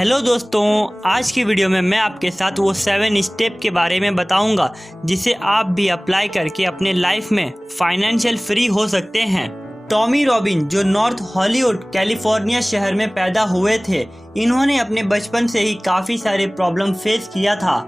Hello दोस्तों, आज की वीडियो में मैं आपके साथ वो 7 स्टेप के बारे में बताऊंगा जिसे आप भी अप्लाई करके अपने लाइफ में फाइनेंशियल फ्री हो सकते हैं। टॉमी रॉबिन जो नॉर्थ हॉलीवुड कैलिफोर्निया शहर में पैदा हुए थे, इन्होंने अपने बचपन से ही काफ़ी सारे प्रॉब्लम फेस किया था।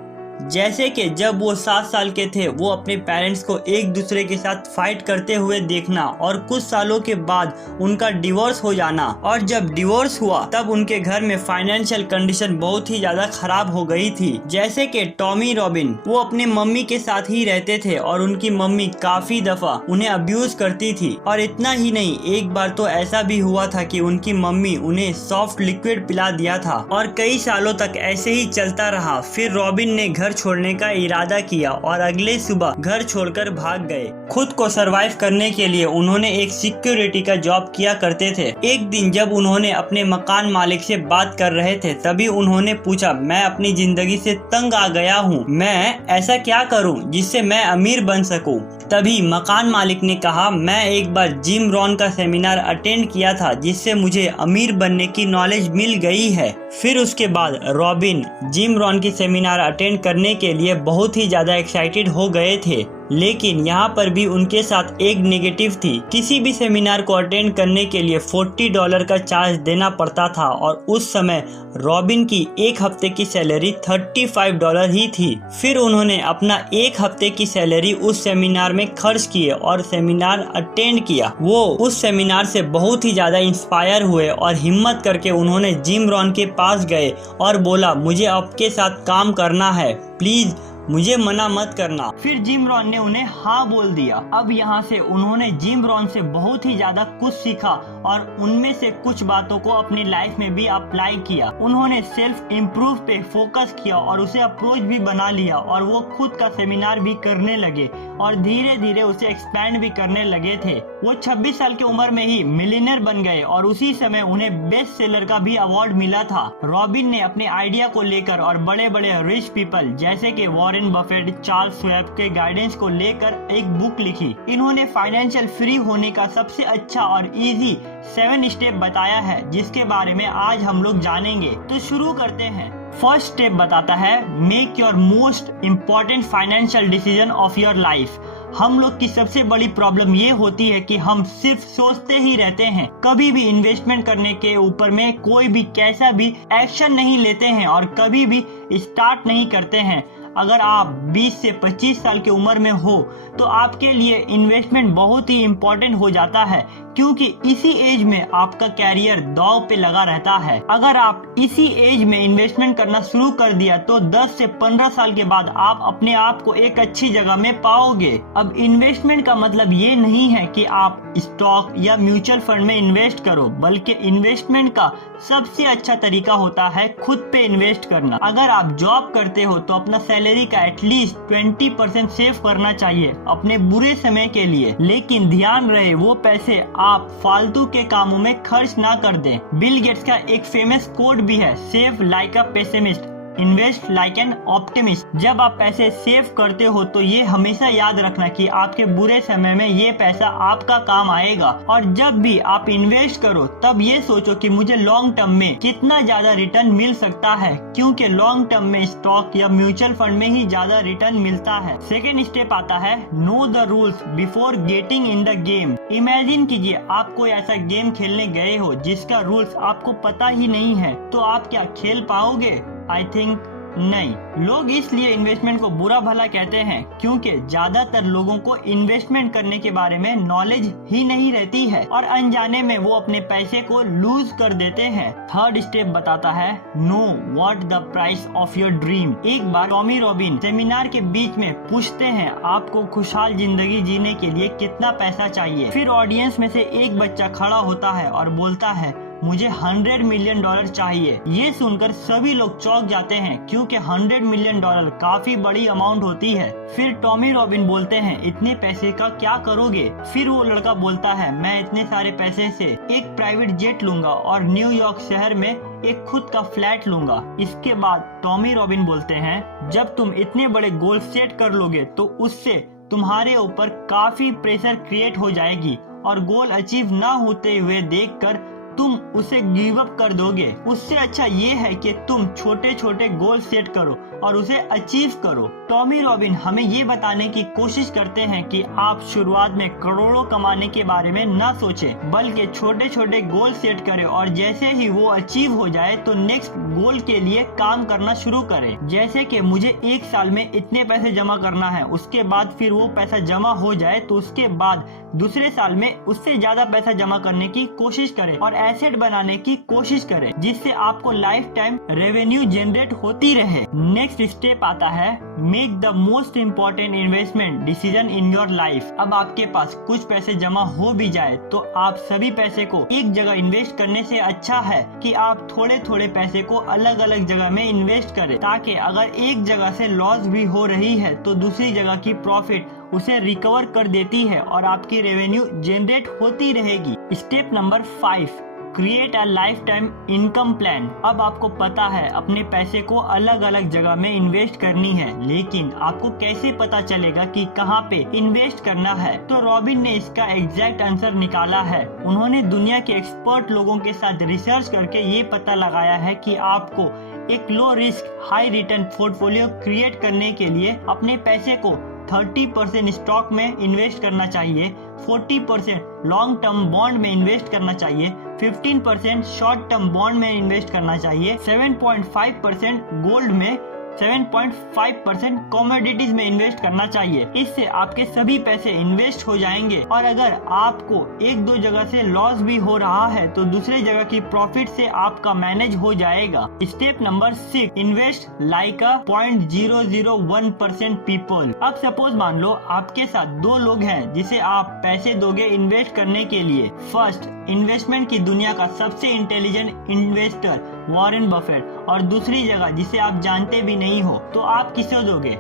जैसे कि जब वो 7 साल के थे, वो अपने पेरेंट्स को एक दूसरे के साथ फाइट करते हुए देखना और कुछ सालों के बाद उनका डिवोर्स हो जाना। और जब डिवोर्स हुआ तब उनके घर में फाइनेंशियल कंडीशन बहुत ही ज्यादा खराब हो गई थी। जैसे कि टॉमी रॉबिन वो अपने मम्मी के साथ ही रहते थे और उनकी मम्मी काफी दफा उन्हें अब्यूज करती थी। और इतना ही नहीं, एक बार तो ऐसा भी हुआ था कि उनकी मम्मी उन्हें सॉफ्ट लिक्विड पिला दिया था और कई सालों तक ऐसे ही चलता रहा। फिर रॉबिन ने घर छोड़ने का इरादा किया और अगले सुबह घर छोड़कर भाग गए। खुद को सरवाइव करने के लिए उन्होंने एक सिक्योरिटी का जॉब किया करते थे। एक दिन जब उन्होंने अपने मकान मालिक से बात कर रहे थे, तभी उन्होंने पूछा, मैं अपनी जिंदगी से तंग आ गया हूँ, मैं ऐसा क्या करूँ जिससे मैं अमीर बन सकूँ। तभी मकान मालिक ने कहा, मैं एक बार जिम रॉन का सेमिनार अटेंड किया था जिससे मुझे अमीर बनने की नॉलेज मिल गई है। फिर उसके बाद रॉबिन जिम रॉन की सेमिनार अटेंड करने के लिए बहुत ही ज्यादा एक्साइटेड हो गए थे। लेकिन यहाँ पर भी उनके साथ एक नेगेटिव थी। किसी भी सेमिनार को अटेंड करने के लिए $40 का चार्ज देना पड़ता था और उस समय रॉबिन की एक हफ्ते की सैलरी $35 ही थी। फिर उन्होंने अपना एक हफ्ते की सैलरी उस सेमिनार में खर्च किए और सेमिनार अटेंड किया। वो उस सेमिनार से बहुत ही ज्यादा इंस्पायर हुए और हिम्मत करके उन्होंने जिम रॉन के पास गए और बोला, मुझे आपके साथ काम करना है, प्लीज मुझे मना मत करना। फिर जिम रॉन ने उन्हें हाँ बोल दिया। अब यहाँ से उन्होंने जिम रॉन से बहुत ही ज्यादा कुछ सीखा और उनमें से कुछ बातों को अपनी लाइफ में भी अप्लाई किया। उन्होंने सेल्फ इम्प्रूव पे फोकस किया और उसे अप्रोच भी बना लिया और वो खुद का सेमिनार भी करने लगे और धीरे धीरे उसे एक्सपैंड भी करने लगे थे। वो 26 साल की उम्र में ही मिलियनेयर बन गए और उसी समय उन्हें बेस्ट सेलर का भी अवार्ड मिला था। रॉबिन ने अपने आइडिया को लेकर और बड़े बड़े रिच पीपल जैसे कि वॉरेन बफेट, चार्ल्स श्वाब के गाइडेंस को लेकर एक बुक लिखी। इन्होंने फाइनेंशियल फ्री होने का सबसे अच्छा और इजी 7 स्टेप बताया है जिसके बारे में आज हम लोग जानेंगे। तो शुरू करते हैं। फर्स्ट स्टेप बताता है, make your most important financial decision of your life. हम लोग की सबसे बड़ी प्रॉब्लम ये होती है कि हम सिर्फ सोचते ही रहते हैं, कभी भी इन्वेस्टमेंट करने के ऊपर में कोई भी कैसा भी एक्शन नहीं लेते हैं और कभी भी स्टार्ट नहीं करते हैं। अगर आप 20 से 25 साल की उम्र में हो तो आपके लिए इन्वेस्टमेंट बहुत ही इम्पोर्टेंट हो जाता है, क्योंकि इसी एज में आपका कैरियर दांव पे लगा रहता है। अगर आप इसी एज में इन्वेस्टमेंट करना शुरू कर दिया तो 10 से 15 साल के बाद आप अपने आप को एक अच्छी जगह में पाओगे। अब इन्वेस्टमेंट का मतलब ये नहीं है कि आप स्टॉक या म्यूचुअल फंड में इन्वेस्ट करो, बल्कि इन्वेस्टमेंट का सबसे अच्छा तरीका होता है खुद पे इन्वेस्ट करना। अगर आप जॉब करते हो तो अपना सैलरी का एटलीस्ट 20% सेव करना चाहिए अपने बुरे समय के लिए, लेकिन ध्यान रहे वो पैसे आप फालतू के कामों में खर्च ना कर दें। बिल गेट्स का एक फेमस कोट भी है, save like a pessimist, invest like an optimist. जब आप पैसे सेव करते हो तो ये हमेशा याद रखना कि आपके बुरे समय में ये पैसा आपका काम आएगा। और जब भी आप इन्वेस्ट करो तब ये सोचो कि मुझे लॉन्ग टर्म में कितना ज्यादा रिटर्न मिल सकता है, क्योंकि लॉन्ग टर्म में स्टॉक या म्यूचुअल फंड में ही ज्यादा रिटर्न मिलता है। सेकेंड स्टेप आता है, know the rules before getting in the game. Imagine कीजिए आप कोई ऐसा गेम खेलने गए हो जिसका रूल्स आपको पता ही नहीं है, तो आप क्या खेल पाओगे? आई थिंक नहीं। लोग इसलिए इन्वेस्टमेंट को बुरा भला कहते हैं क्योंकि ज्यादातर लोगों को इन्वेस्टमेंट करने के बारे में नॉलेज ही नहीं रहती है और अनजाने में वो अपने पैसे को लूज कर देते हैं। थर्ड स्टेप बताता है, know what the price of your dream. एक बार टॉमी रॉबिन सेमिनार के बीच में पूछते हैं, आपको खुशहाल जिंदगी जीने के लिए कितना पैसा चाहिए? फिर ऑडियंस में से एक बच्चा खड़ा होता है और बोलता है, मुझे $100 मिलियन चाहिए। ये सुनकर सभी लोग चौंक जाते हैं क्योंकि $100 मिलियन काफी बड़ी अमाउंट होती है। फिर टॉमी रॉबिन बोलते हैं, इतने पैसे का क्या करोगे? फिर वो लड़का बोलता है, मैं इतने सारे पैसे से एक प्राइवेट जेट लूंगा और न्यूयॉर्क शहर में एक खुद का फ्लैट लूंगा। इसके बाद टॉमी रॉबिन बोलते हैं, जब तुम इतने बड़े गोल सेट कर लोगे तो उससे तुम्हारे ऊपर काफी प्रेशर क्रिएट हो जाएगी और गोल अचीव ना होते हुए देखकर तुम उसे गिव अप कर दोगे। उससे अच्छा ये है कि तुम छोटे छोटे गोल सेट करो और उसे अचीव करो। टॉमी रॉबिन हमें ये बताने की कोशिश करते हैं कि आप शुरुआत में करोड़ों कमाने के बारे में न सोचें, बल्कि छोटे छोटे गोल सेट करें और जैसे ही वो अचीव हो जाए तो नेक्स्ट गोल के लिए काम करना शुरू करें। जैसे कि मुझे 1 साल में इतने पैसे जमा करना है, उसके बाद फिर वो पैसा जमा हो जाए तो उसके बाद दूसरे साल में उससे ज्यादा पैसा जमा करने की कोशिश करें और एसेट बनाने की कोशिश करें, जिससे आपको लाइफ टाइम रेवेन्यू जनरेट होती रहे। नेक्स्ट स्टेप आता है make the most important investment decision in your life. अब आपके पास कुछ पैसे जमा हो भी जाए तो आप सभी पैसे को एक जगह इन्वेस्ट करने से अच्छा है कि आप थोड़े थोड़े पैसे को अलग अलग जगह में इन्वेस्ट करें, ताकि अगर एक जगह से लॉस भी हो रही है तो दूसरी जगह की प्रॉफिट उसे रिकवर कर देती है और आपकी रेवेन्यू जनरेट होती रहेगी। Step number 5, create a life time income plan. अब आपको पता है अपने पैसे को अलग अलग जगह में इन्वेस्ट करनी है, लेकिन आपको कैसे पता चलेगा कि कहाँ पे इन्वेस्ट करना है? तो रॉबिन ने इसका एग्जैक्ट आंसर निकाला है। उन्होंने दुनिया के एक्सपर्ट लोगों के साथ रिसर्च करके ये पता लगाया है कि आपको एक low risk high return portfolio create करने के लिए अपने पैसे को 30% स्टॉक में इन्वेस्ट करना चाहिए, 40% लॉन्ग टर्म बॉन्ड में इन्वेस्ट करना चाहिए, 15% शॉर्ट टर्म बॉन्ड में इन्वेस्ट करना चाहिए, 7.5% गोल्ड में, 7.5% कमोडिटीज में इन्वेस्ट करना चाहिए। इससे आपके सभी पैसे इन्वेस्ट हो जाएंगे और अगर आपको एक दो जगह से लॉस भी हो रहा है तो दूसरी जगह की प्रॉफिट से आपका मैनेज हो जाएगा। स्टेप नंबर 6, इन्वेस्ट लाइक अ 0.001% पीपल। अब सपोज मान लो आपके साथ 2 लोग हैं जिसे आप पैसे दोगे इन्वेस्ट करने के लिए। फर्स्ट, इन्वेस्टमेंट की दुनिया का सबसे इंटेलिजेंट इन्वेस्टर वॉरेन बफेट, और दूसरी जगह जिसे आप जानते भी नहीं हो, तो आप किसे दोगे?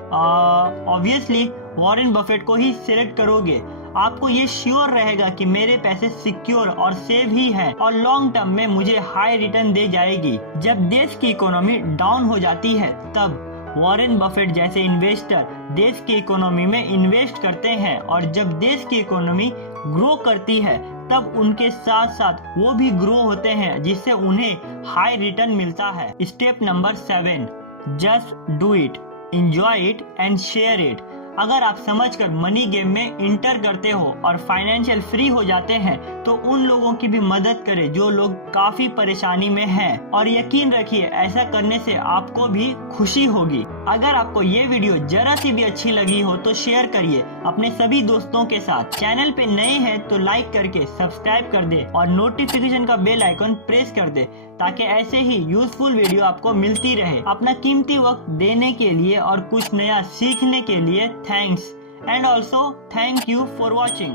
ऑब्वियसली वॉरेन बफेट को ही सिलेक्ट करोगे। आपको ये श्योर रहेगा कि मेरे पैसे सिक्योर और सेव ही हैं और लॉन्ग टर्म में मुझे हाई रिटर्न दे जाएगी। जब देश की इकोनॉमी डाउन हो जाती है तब वॉरेन बफेट जैसे इन्वेस्टर देश की इकोनॉमी में इन्वेस्ट करते हैं और जब देश की इकोनॉमी ग्रो करती है तब उनके साथ साथ वो भी ग्रो होते हैं, जिससे उन्हें हाई रिटर्न मिलता है। Step number 7, just do it, enjoy it and share it. अगर आप समझकर मनी गेम में इंटर करते हो और फाइनेंशियल फ्री हो जाते हैं तो उन लोगों की भी मदद करें जो लोग काफी परेशानी में हैं, और यकीन रखिए ऐसा करने से आपको भी खुशी होगी। अगर आपको ये वीडियो जरा सी भी अच्छी लगी हो तो शेयर करिए अपने सभी दोस्तों के साथ। चैनल पे नए हैं तो लाइक करके सब्सक्राइब कर दे और नोटिफिकेशन का बेल आइकन प्रेस कर दे ताकि ऐसे ही यूजफुल वीडियो आपको मिलती रहे। अपना कीमती वक्त देने के लिए और कुछ नया सीखने के लिए thanks, and also thank you for watching.